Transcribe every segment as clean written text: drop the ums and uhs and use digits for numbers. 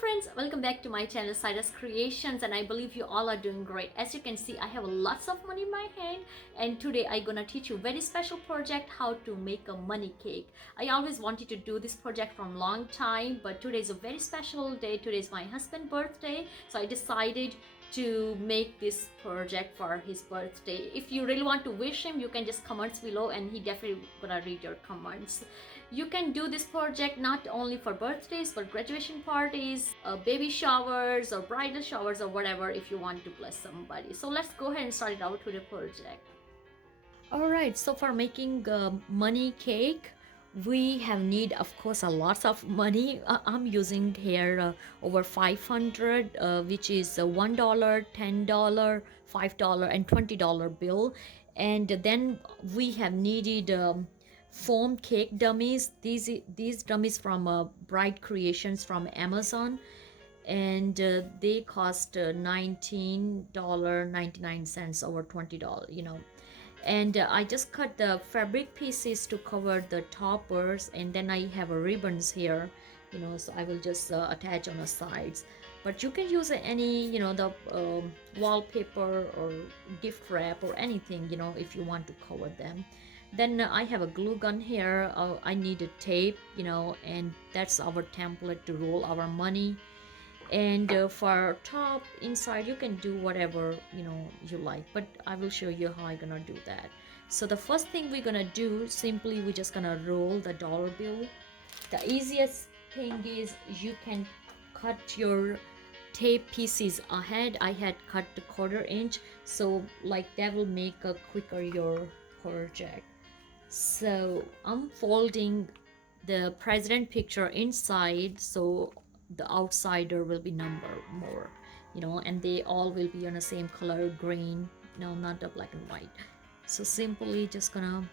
friends, welcome back to my channel Cyrus Creations, and I believe you all are doing great. As you can see, I have lots of money in my hand, and today I'm gonna teach you a very special project, how to make a money cake. I always wanted to do this project from long time, but today is a very special day. Today is my husband's birthday, so I decided to make this project for his birthday. If you really want to wish him, you can just comments below and he definitely gonna read your comments. You can do this project not only for birthdays but graduation parties, baby showers or bridal showers or whatever, if you want to bless somebody. So let's go ahead and start it out with the project. Alright, so for making a money cake, we have need, of course, a lots of money. I'm using here over 500, which is a $1, $10, $5 and $20 bill. And then we have needed foam cake dummies. These dummies from Bright Creations from Amazon, and they cost $19.99 over $20, and I just cut the fabric pieces to cover the toppers, and then I have a ribbons here, so I will just attach on the sides. But you can use any, the wallpaper or gift wrap or anything, if you want to cover them. Then I have a glue gun here. I need a tape, and that's our template to roll our money. And for top inside, you can do whatever you like, but I will show you how I'm gonna do that. So the first thing we're gonna do, simply we're just gonna roll the dollar bill. The easiest thing is you can cut your tape pieces ahead. I had cut the 1/4 inch, so like that will make a quicker your project. So I'm folding the president picture inside, so the outsider will be number more, and they all will be on the same color, green, not the black and white. So simply just gonna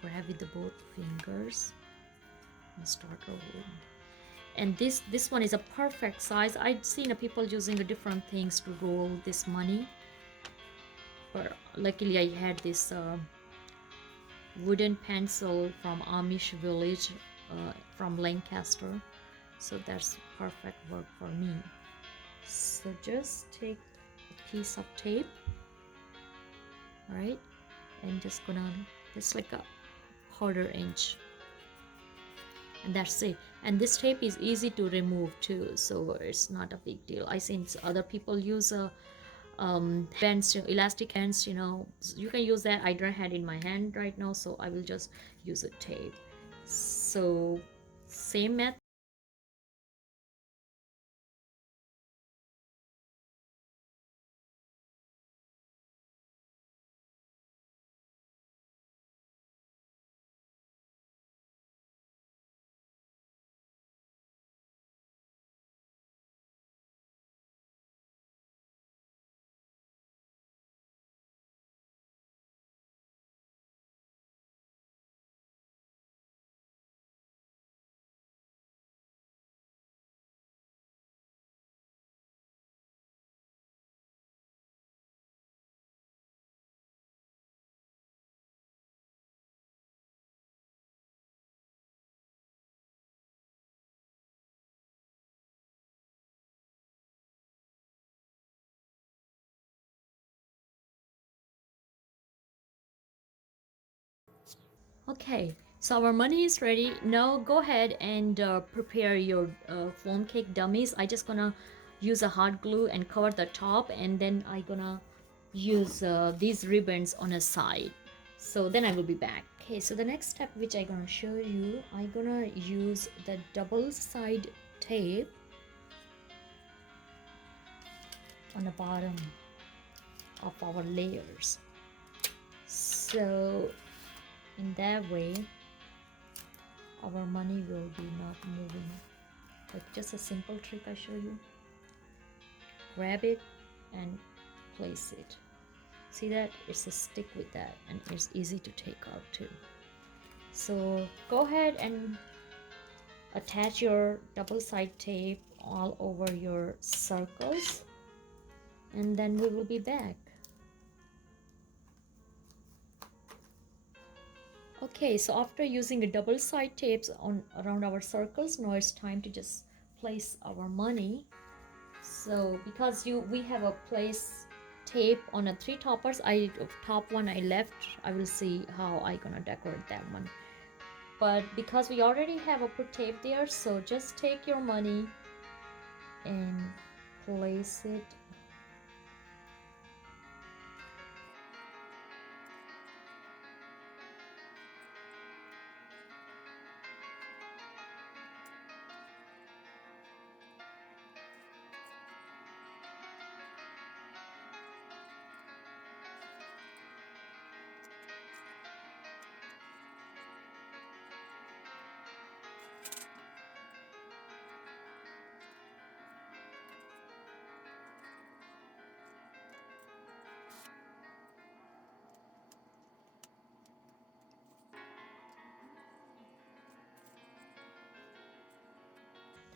grab with the both fingers and start rolling. And this one is a perfect size. I'd seen people using the different things to roll this money, but luckily I had this wooden pencil from Amish village, from Lancaster, so that's perfect work for me. So just take a piece of tape, right, and just like a 1/4 inch, and that's it. And this tape is easy to remove too, so it's not a big deal. I seen other people use a bands, elastic ends, you can use that. I don't have it in my hand right now, so I will just use a tape. So same method. Okay, so our money is ready. Now go ahead and prepare your foam cake dummies. I just gonna use a hot glue and cover the top, and then I gonna use these ribbons on a side. So then I will be back. Okay, so the next step which I gonna show you, I gonna use the double side tape on the bottom of our layers. So in that way our money will be not moving. Like just a simple trick I show you. Grab it and place it. See that? It's a stick with that, and it's easy to take out too. So go ahead and attach your double side tape all over your circles, and then we will be back. Okay, so after using the double side tapes on around our circles, now it's time to just place our money. So because we have a place tape on a three toppers, I top one I left. I will see how I gonna decorate that one. But because we already have a put tape there, so just take your money and place it.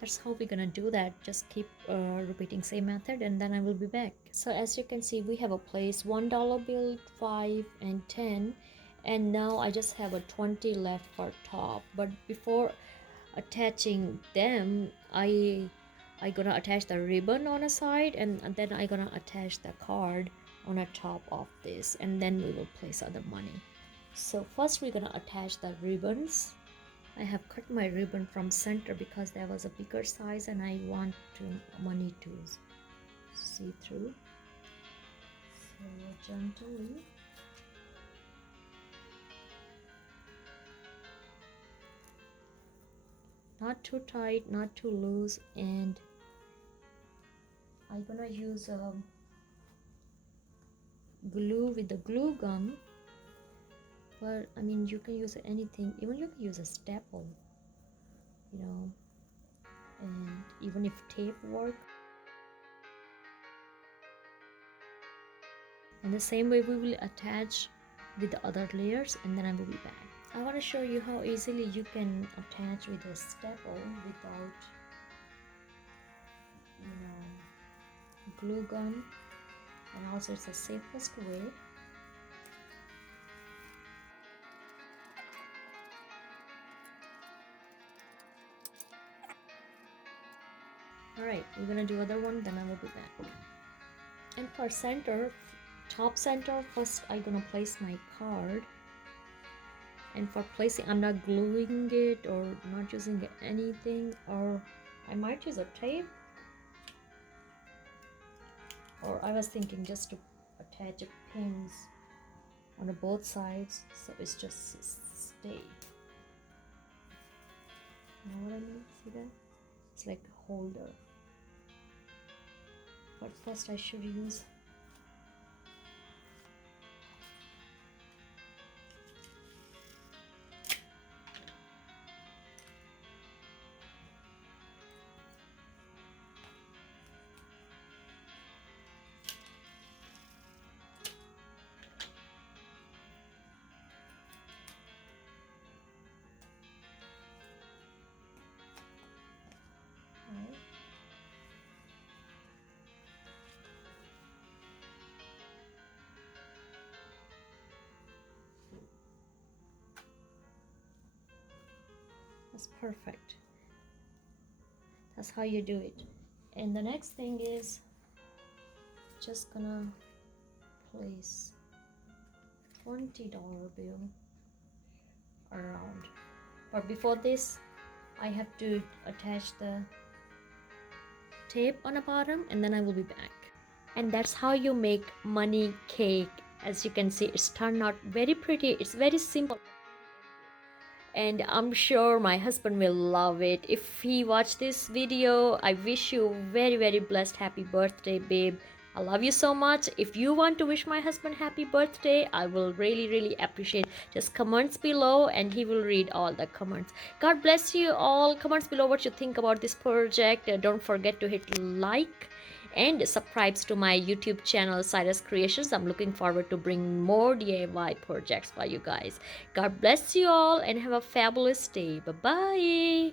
That's how we're gonna do that. Just keep repeating same method, and then I will be back. So as you can see, we have a place $1 bill, 5 and 10, and now I just have a 20 left for top. But before attaching them, I gonna attach the ribbon on a side, and then I gonna attach the card on a top of this, and then we will place other money. So first we're gonna attach the ribbons. I have cut my ribbon from center because there was a bigger size and I want money to see through. So gently. Not too tight, not too loose, and I'm gonna use glue with the glue gun. But I mean, you can use anything, even you can use a staple, you know, and even if tape work. And the same way we will attach with the other layers, and then I will be back. I want to show you how easily you can attach with a staple without, you know, glue gun, and also it's the safest way. Alright, we're gonna do other one, then I will be back. And for center, top center, first I'm gonna place my card. And for placing, I'm not gluing it or not using anything, or I might use a tape. Or I was thinking just to attach pins on both sides, so it's just stay. You know what I mean? See that? It's like a holder. But first I should use that's perfect. That's how you do it. And the next thing is just gonna place $20 bill around. But before this, I have to attach the tape on the bottom, and then I will be back. And that's how you make money cake. As you can see, it's turned out very pretty. It's very simple, and I'm sure my husband will love it. If he watched this video, I wish you very blessed happy birthday, babe. I love you so much. If you want to wish my husband happy birthday, I will really appreciate. Just comments below and he will read all the comments. God bless you all. Comments below what you think about this project. Don't forget to hit like and subscribes to my YouTube channel, Cyrus Creations. I'm looking forward to bring more DIY projects for you guys. God bless you all and have a fabulous day. Bye bye.